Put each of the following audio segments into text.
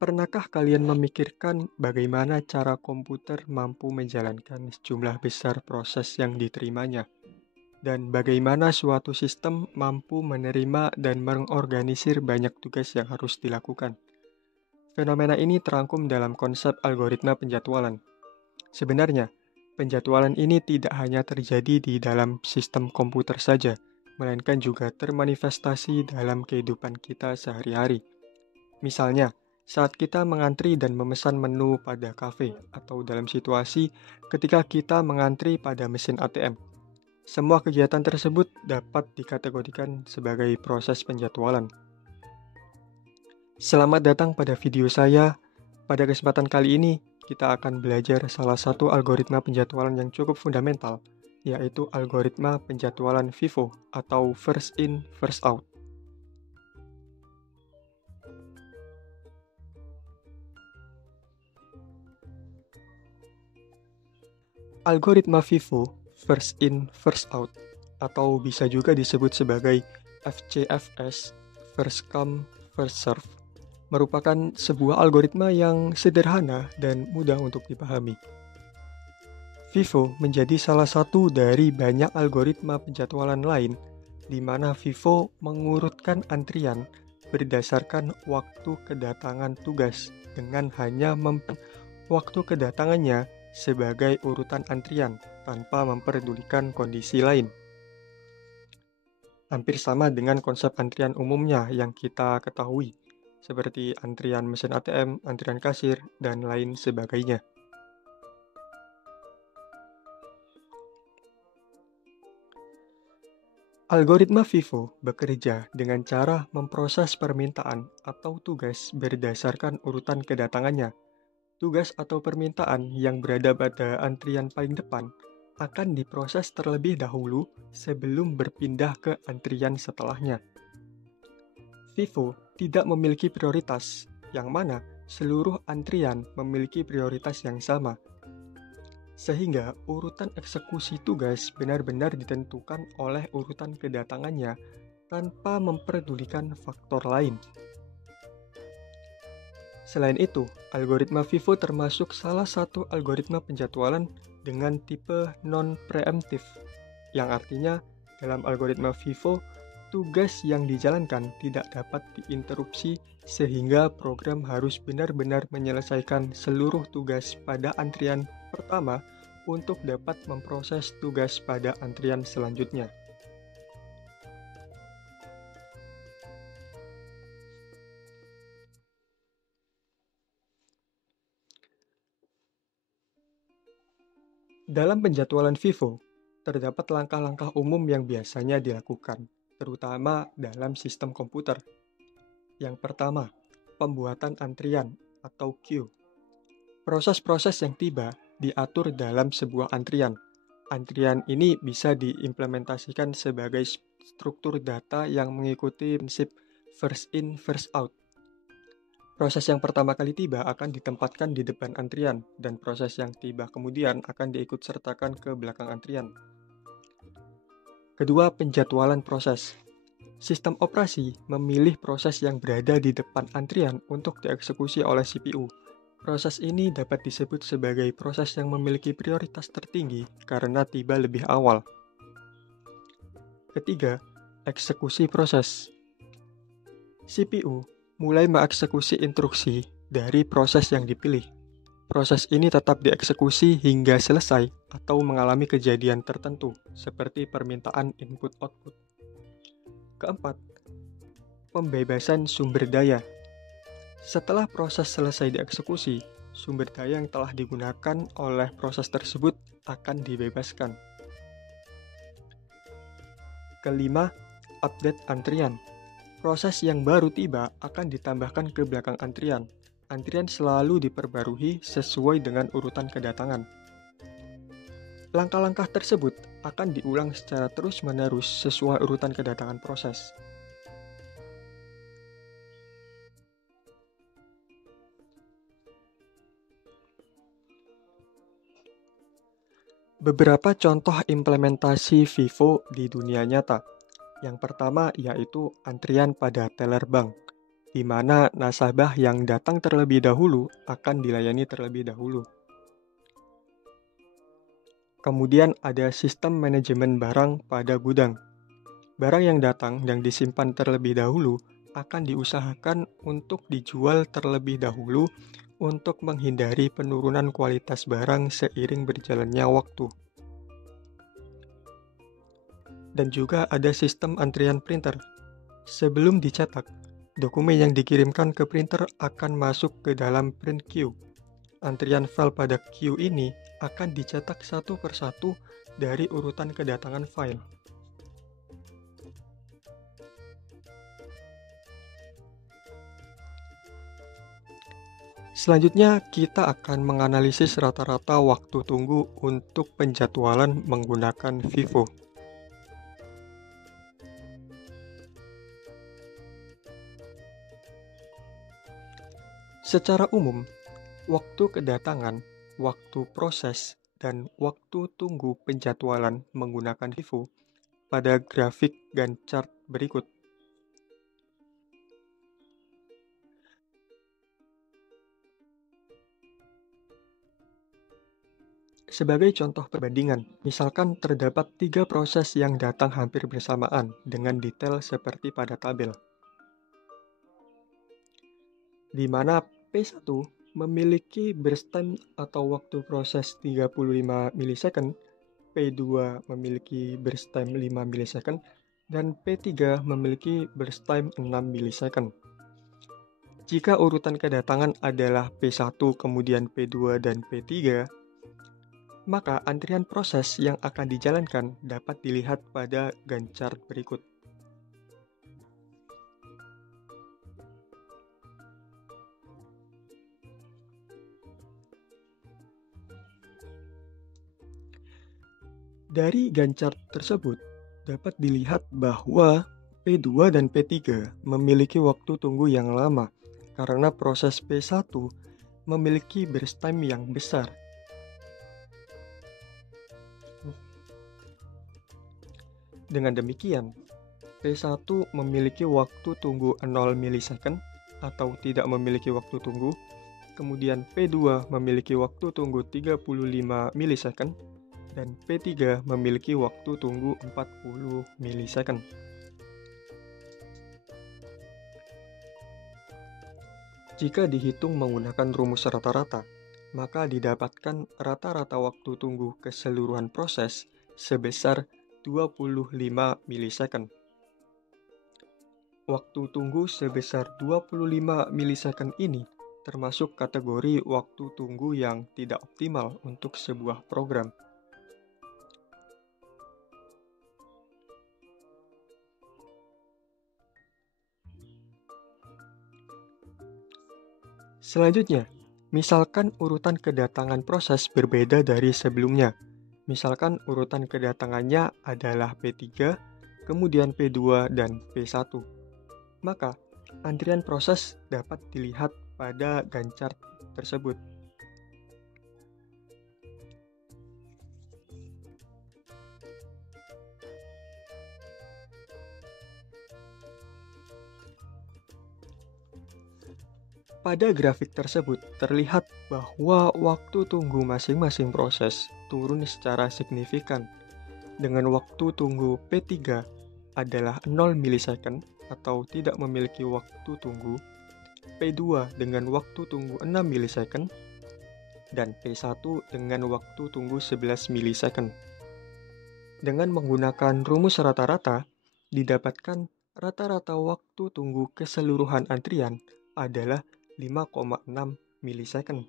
Pernahkah kalian memikirkan bagaimana cara komputer mampu menjalankan sejumlah besar proses yang diterimanya, dan bagaimana suatu sistem mampu menerima dan mengorganisir banyak tugas yang harus dilakukan? Fenomena ini terangkum dalam konsep algoritma penjadwalan. Sebenarnya, penjadwalan ini tidak hanya terjadi di dalam sistem komputer saja, melainkan juga termanifestasi dalam kehidupan kita sehari-hari. Misalnya, saat kita mengantri dan memesan menu pada kafe, atau dalam situasi ketika kita mengantri pada mesin ATM. Semua kegiatan tersebut dapat dikategorikan sebagai proses penjadwalan. Selamat datang pada video saya. Pada kesempatan kali ini, kita akan belajar salah satu algoritma penjadwalan yang cukup fundamental, yaitu algoritma penjadwalan FIFO atau First In, First Out. Algoritma FIFO, First In, First Out, atau bisa juga disebut sebagai FCFS, First Come, First Serve, merupakan sebuah algoritma yang sederhana dan mudah untuk dipahami. FIFO menjadi salah satu dari banyak algoritma penjadwalan lain, di mana FIFO mengurutkan antrian berdasarkan waktu kedatangan tugas dengan hanya waktu kedatangannya sebagai urutan antrian tanpa memperdulikan kondisi lain. Hampir sama dengan konsep antrian umumnya yang kita ketahui, seperti antrian mesin ATM, antrian kasir, dan lain sebagainya. Algoritma FIFO bekerja dengan cara memproses permintaan atau tugas berdasarkan urutan kedatangannya. Tugas atau permintaan yang berada pada antrian paling depan akan diproses terlebih dahulu sebelum berpindah ke antrian setelahnya. FIFO tidak memiliki prioritas, yang mana seluruh antrian memiliki prioritas yang sama, sehingga urutan eksekusi tugas benar-benar ditentukan oleh urutan kedatangannya tanpa memperdulikan faktor lain. Selain itu, algoritma FIFO termasuk salah satu algoritma penjadwalan dengan tipe non-preemptive, yang artinya dalam algoritma FIFO, tugas yang dijalankan tidak dapat diinterupsi sehingga program harus benar-benar menyelesaikan seluruh tugas pada antrian pertama untuk dapat memproses tugas pada antrian selanjutnya. Dalam penjadwalan FIFO, terdapat langkah-langkah umum yang biasanya dilakukan, terutama dalam sistem komputer. Yang pertama, pembuatan antrian atau queue. Proses-proses yang tiba diatur dalam sebuah antrian. Antrian ini bisa diimplementasikan sebagai struktur data yang mengikuti prinsip first in, first out. Proses yang pertama kali tiba akan ditempatkan di depan antrian, dan proses yang tiba kemudian akan diikut sertakan ke belakang antrian. Kedua, penjadwalan proses. Sistem operasi memilih proses yang berada di depan antrian untuk dieksekusi oleh CPU. Proses ini dapat disebut sebagai proses yang memiliki prioritas tertinggi karena tiba lebih awal. Ketiga, eksekusi proses. CPU mulai mengeksekusi instruksi dari proses yang dipilih. Proses ini tetap dieksekusi hingga selesai atau mengalami kejadian tertentu, seperti permintaan input-output. Keempat, pembebasan sumber daya. Setelah proses selesai dieksekusi, sumber daya yang telah digunakan oleh proses tersebut akan dibebaskan. Kelima, update antrian. Proses yang baru tiba akan ditambahkan ke belakang antrian. Antrian selalu diperbarui sesuai dengan urutan kedatangan. Langkah-langkah tersebut akan diulang secara terus-menerus sesuai urutan kedatangan proses. Beberapa contoh implementasi FIFO di dunia nyata. Yang pertama yaitu antrian pada teller bank. di mana nasabah yang datang terlebih dahulu akan dilayani terlebih dahulu. Kemudian ada sistem manajemen barang pada gudang. Barang yang datang dan disimpan terlebih dahulu akan diusahakan untuk dijual terlebih dahulu untuk menghindari penurunan kualitas barang seiring berjalannya waktu. Dan juga ada sistem antrian printer. Sebelum dicetak, dokumen yang dikirimkan ke printer akan masuk ke dalam print queue. Antrian file pada queue ini akan dicetak satu persatu dari urutan kedatangan file. Selanjutnya, kita akan menganalisis rata-rata waktu tunggu untuk penjadwalan menggunakan FIFO. Secara umum, waktu kedatangan, waktu proses, dan waktu tunggu penjadwalan menggunakan FIFO pada grafik dan chart berikut. Sebagai contoh perbandingan, misalkan terdapat 3 proses yang datang hampir bersamaan dengan detail seperti pada tabel, di mana P1 memiliki burst time atau waktu proses 35 milisecond, P2 memiliki burst time 5 milisecond, dan P3 memiliki burst time 6 milisecond. Jika urutan kedatangan adalah P1, kemudian P2, dan P3, maka antrian proses yang akan dijalankan dapat dilihat pada Gantt chart berikut. Dari Gantt chart tersebut, dapat dilihat bahwa P2 dan P3 memiliki waktu tunggu yang lama karena proses P1 memiliki burst time yang besar. Dengan demikian, P1 memiliki waktu tunggu 0 milisecond atau tidak memiliki waktu tunggu, kemudian P2 memiliki waktu tunggu 35 milisecond, dan P3 memiliki waktu tunggu 40 milisecond. Jika dihitung menggunakan rumus rata-rata, maka didapatkan rata-rata waktu tunggu keseluruhan proses sebesar 25 milisecond. Waktu tunggu sebesar 25 milisecond ini termasuk kategori waktu tunggu yang tidak optimal untuk sebuah program. Selanjutnya, misalkan urutan kedatangan proses berbeda dari sebelumnya. Misalkan urutan kedatangannya adalah P3, kemudian P2, dan P1. Maka, antrian proses dapat dilihat pada Gantt chart tersebut. Pada grafik tersebut terlihat bahwa waktu tunggu masing-masing proses turun secara signifikan, dengan waktu tunggu P3 adalah 0 milisecond atau tidak memiliki waktu tunggu, P2 dengan waktu tunggu 6 milisecond, dan P1 dengan waktu tunggu 11 milisecond. Dengan menggunakan rumus rata-rata, didapatkan rata-rata waktu tunggu keseluruhan antrian adalah 5,6 milisecond,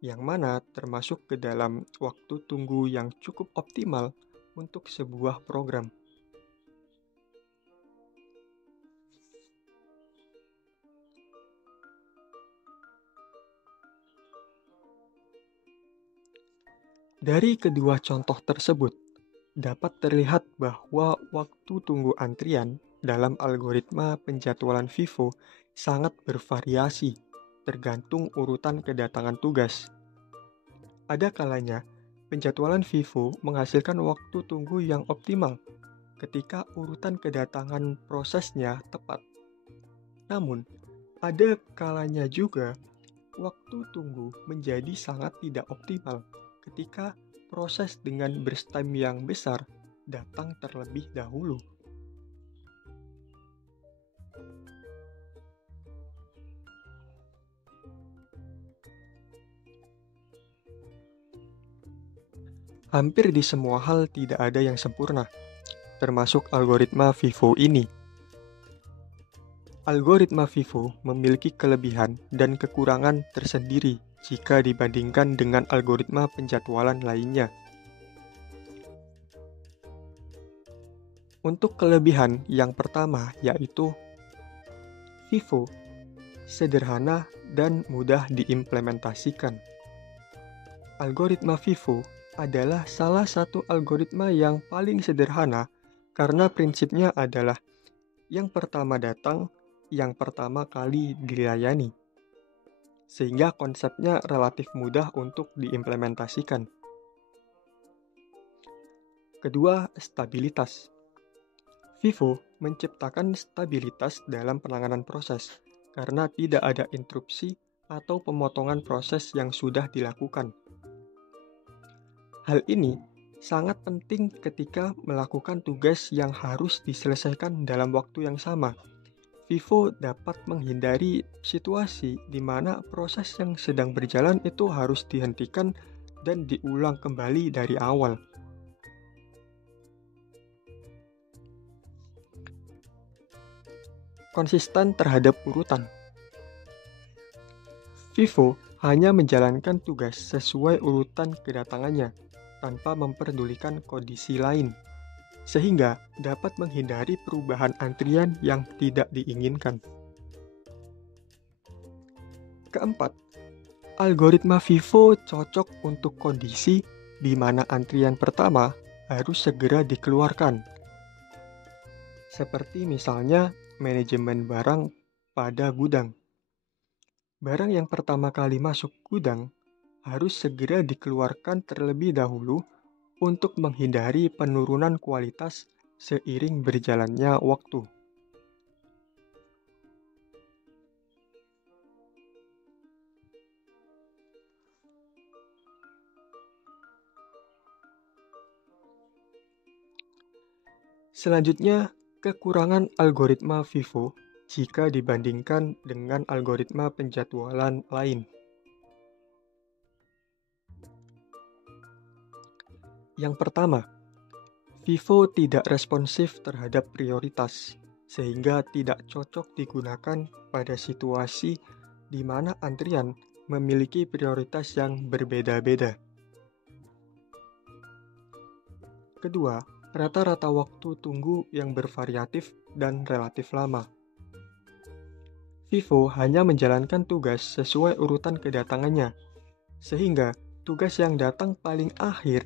yang mana termasuk ke dalam waktu tunggu yang cukup optimal untuk sebuah program. Dari kedua contoh tersebut, dapat terlihat bahwa waktu tunggu antrian dalam algoritma penjadwalan FIFO sangat bervariasi tergantung urutan kedatangan tugas. Ada kalanya, penjadwalan FIFO menghasilkan waktu tunggu yang optimal ketika urutan kedatangan prosesnya tepat. Namun, Ada kalanya juga waktu tunggu menjadi sangat tidak optimal ketika proses dengan burst time yang besar datang terlebih dahulu. Hampir di semua hal tidak ada yang sempurna, termasuk algoritma FIFO ini. Algoritma FIFO memiliki kelebihan dan kekurangan tersendiri jika dibandingkan dengan algoritma penjadwalan lainnya. Untuk kelebihan yang pertama yaitu FIFO sederhana dan mudah diimplementasikan. Algoritma FIFO adalah salah satu algoritma yang paling sederhana karena prinsipnya adalah yang pertama datang, yang pertama kali dilayani. Sehingga konsepnya relatif mudah untuk diimplementasikan. Kedua, stabilitas. FIFO menciptakan stabilitas dalam penanganan proses karena tidak ada interupsi atau pemotongan proses yang sudah dilakukan. Hal ini sangat penting ketika melakukan tugas yang harus diselesaikan dalam waktu yang sama. FIFO dapat menghindari situasi di mana proses yang sedang berjalan itu harus dihentikan dan diulang kembali dari awal. Konsisten terhadap urutan. FIFO hanya menjalankan tugas sesuai urutan kedatangannya tanpa memperdulikan kondisi lain, sehingga dapat menghindari perubahan antrian yang tidak diinginkan. Keempat, algoritma FIFO cocok untuk kondisi di mana antrian pertama harus segera dikeluarkan, seperti misalnya manajemen barang pada gudang. Barang yang pertama kali masuk gudang harus segera dikeluarkan terlebih dahulu untuk menghindari penurunan kualitas seiring berjalannya waktu. Selanjutnya, kekurangan algoritma FIFO jika dibandingkan dengan algoritma penjadwalan lain. Yang pertama, FIFO tidak responsif terhadap prioritas, sehingga tidak cocok digunakan pada situasi di mana antrian memiliki prioritas yang berbeda-beda. Kedua, rata-rata waktu tunggu yang bervariatif dan relatif lama. FIFO hanya menjalankan tugas sesuai urutan kedatangannya, sehingga tugas yang datang paling akhir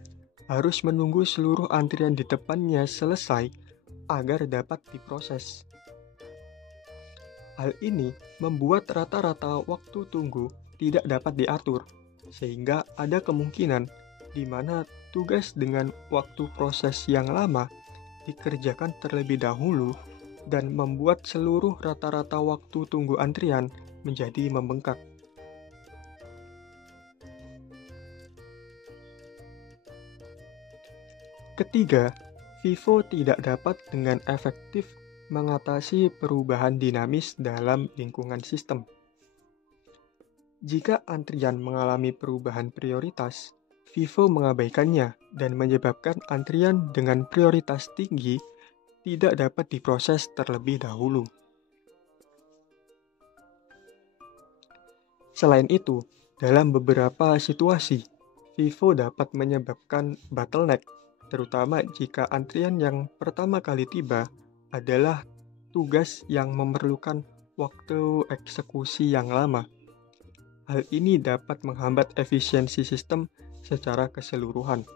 harus menunggu seluruh antrian di depannya selesai agar dapat diproses. Hal ini membuat rata-rata waktu tunggu tidak dapat diatur, sehingga ada kemungkinan di mana tugas dengan waktu proses yang lama dikerjakan terlebih dahulu dan membuat seluruh rata-rata waktu tunggu antrian menjadi membengkak. Ketiga, FIFO tidak dapat dengan efektif mengatasi perubahan dinamis dalam lingkungan sistem. Jika antrian mengalami perubahan prioritas, FIFO mengabaikannya dan menyebabkan antrian dengan prioritas tinggi tidak dapat diproses terlebih dahulu. Selain itu, dalam beberapa situasi, FIFO dapat menyebabkan bottleneck, terutama jika antrian yang pertama kali tiba adalah tugas yang memerlukan waktu eksekusi yang lama. Hal ini dapat menghambat efisiensi sistem secara keseluruhan.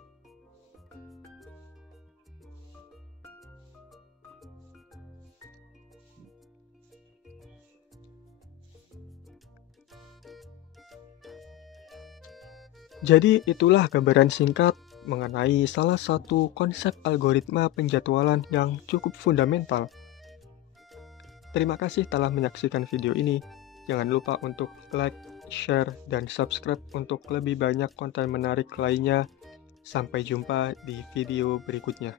Jadi itulah gambaran singkat mengenai salah satu konsep algoritma penjadwalan yang cukup fundamental. Terima kasih telah menyaksikan video ini. Jangan lupa untuk like, share, dan subscribe untuk lebih banyak konten menarik lainnya. Sampai jumpa di video berikutnya.